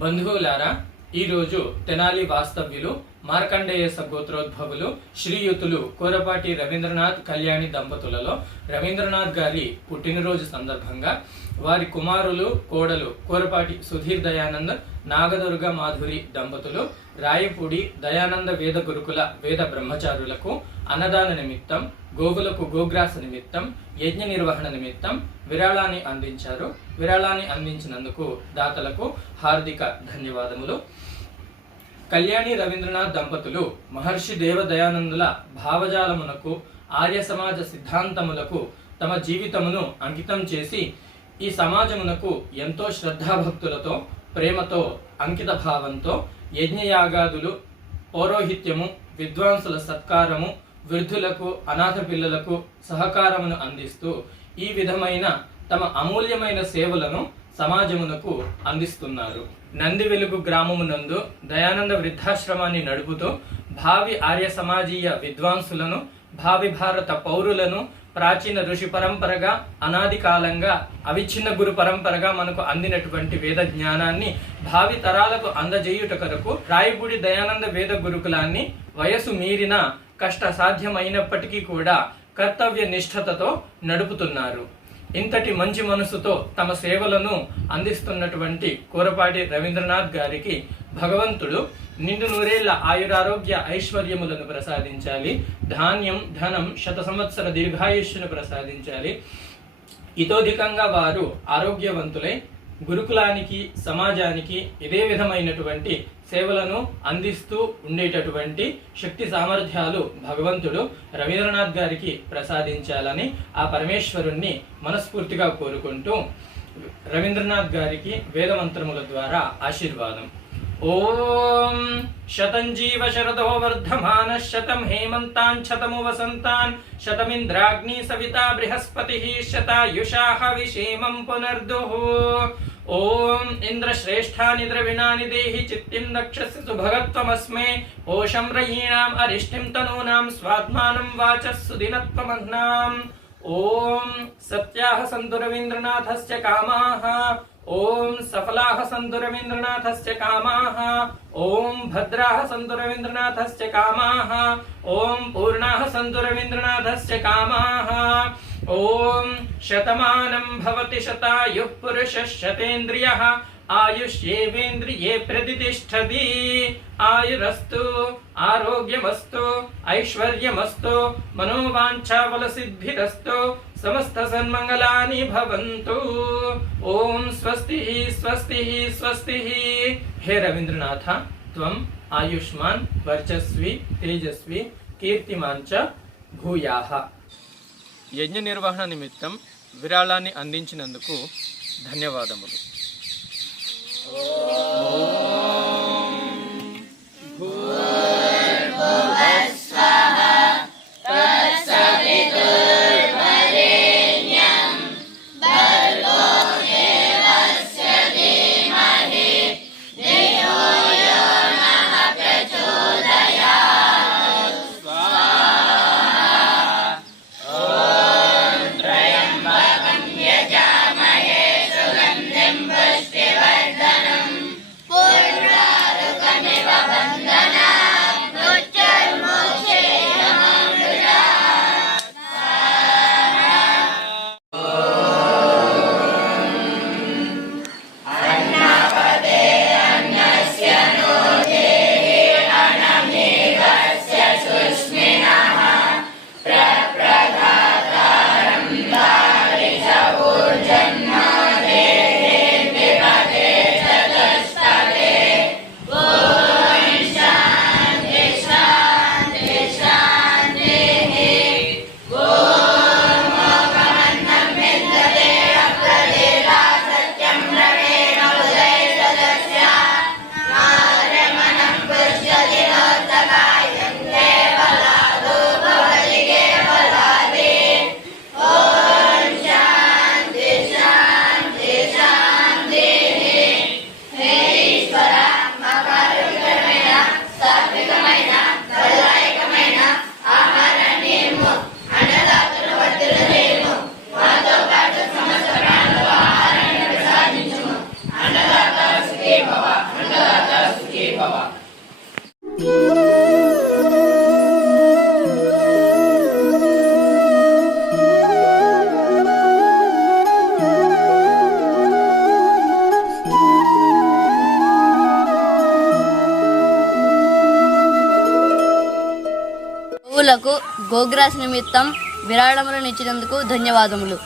బంధువులారా, ఈరోజు తెనాలి వాస్తవ్యులు మార్కండేయ సగోత్రోద్భవులు శ్రీయుతులు కోరపాటి రవీంద్రనాథ్ కళ్యాణి దంపతులలో రవీంద్రనాథ్ గారి పుట్టినరోజు సందర్భంగా వారి కుమారులు కోడలు కోరపాటి సుధీర్ దయానంద్ నాగదుర్గ మాధురి దంపతులు రాయపూడి దయానంద వేద గురుకుల వేద బ్రహ్మచారులకు అన్నదాన నిమిత్తం, గోవులకు గోగ్రాస నిమిత్తం, యజ్ఞ నిర్వహణ నిమిత్తం విరాళాన్ని అందించారు. విరాళాన్ని అందించినందుకు దాతలకు హార్దిక ధన్యవాదములు. కళ్యాణి రవీంద్రనాథ్ దంపతులు మహర్షి దేవదయానందుల భావజాలమునకు, ఆర్య సమాజ సిద్ధాంతములకు తమ జీవితమును అంకితం చేసి ఈ సమాజమునకు ఎంతో శ్రద్ధాభక్తులతో, ప్రేమతో, అంకిత భావంతో యజ్ఞయాగాదులు, పౌరోహిత్యము, విద్వాంసుల సత్కారము, వృద్ధులకు, అనాథ పిల్లలకు సహకారమును అందిస్తూ ఈ విధమైన తమ అమూల్యమైన సేవలను సమాజమునకు అందిస్తున్నారు. నంది వెలుగు గ్రామమునందు దయానంద వృద్ధాశ్రమాన్ని నడుపుతూ భావి ఆర్య సమాజీయ విద్వాంసులను, భావి భారత పౌరులను ప్రాచీన ఋషి పరంపరగా, అనాది కాలంగా అవిచ్ఛిన్న గురు పరంపరగా మనకు అందినటువంటి వేద జ్ఞానాన్ని భావి తరాలకు అందజేయుట కొరకు రాయపూడి దయానంద వేద గురుకులాన్ని వయసు మీరిన కష్ట సాధ్యమైనప్పటికీ కూడా కర్తవ్య నిష్ఠతతో నడుపుతున్నారు. ఇంతటి మంచి మనసుతో తమ సేవలను అందిస్తున్నటువంటి కోరపాటి రవీంద్రనాథ్ గారికి భగవంతుడు నిండు నూరేళ్ల ఆయురారోగ్య ఐశ్వర్యములను ప్రసాదించాలి. ధాన్యం, ధనం, 100 సంవత్సర దీర్ఘాయుష్ను ప్రసాదించాలి. ఇతోధికంగా వారు ఆరోగ్యవంతులై గురుకులానికి, సమాజానికి ఇదే విధమైనటువంటి సేవలను అందిస్తూ ఉండేటటువంటి శక్తి సామర్థ్యాలు భగవంతుడు రవీంద్రనాథ్ గారికి ప్రసాదించాలని ఆ పరమేశ్వరుణ్ణి మనస్ఫూర్తిగా కోరుకుంటూ రవీంద్రనాథ్ గారికి వేదమంత్రముల ద్వారా ఆశీర్వాదం. ఓం శతంజీవ శరదో వర్ధమాన శతం హేమంతాన్ శతము వసంతాన్ శతమింద్రాగ్ని సవితా బృహస్పతిః శతాయుషా హవిషేమం పునర్దుః. ఓం ఇంద్రశ్రేష్ఠాని ద్రవిణాని దేహి చిత్తిం దక్షస్య సుభగత్వమస్మే. ఓషం రయీణాం అరిష్టిం తనూనాం స్వాత్మానం వాచః సుదినత్వమహ్నాం. ఓం సత్యాః సంతు రవీంద్రనాథస్య కామాః. ఓం సఫలాః సంతు రవీంద్రనాథస్య కామాః. ఓం భద్రాః సంతు రవీంద్రనాథస్య కామాః. ఓం పూర్ణాః సంతు రవీంద్రనాథస్య కామాః. ఓం శతమానం భవతి శతాయుః పురుషః శతేంద్రియః ఆయుష్యేవేంద్రియే ప్రతిష్ఠతి. ఆయురస్తు, ఆరోగ్యమస్తు, ఐశ్వర్యమస్తు, మనోవాంఛాఫలసిద్ధిరస్తు, సమస్త సన్మంగళాని భవంతు. ఓం స్వస్తి స్వస్తి స్వస్తి. హే రవీంద్రనాథ, త్వం ఆయుష్మాన్ వర్చస్వి తేజస్వి కీర్తిమాన్ చ భూయాః. యజ్ఞ నిర్వహణ నిమిత్తం విరాళాన్ని అందించినందుకు ధన్యవాదములు. यजामहे सुगन्धिं పశువులకు గోగ్రాస్ నిమిత్తం విరాళములను ఇచ్చినందుకు ధన్యవాదములు.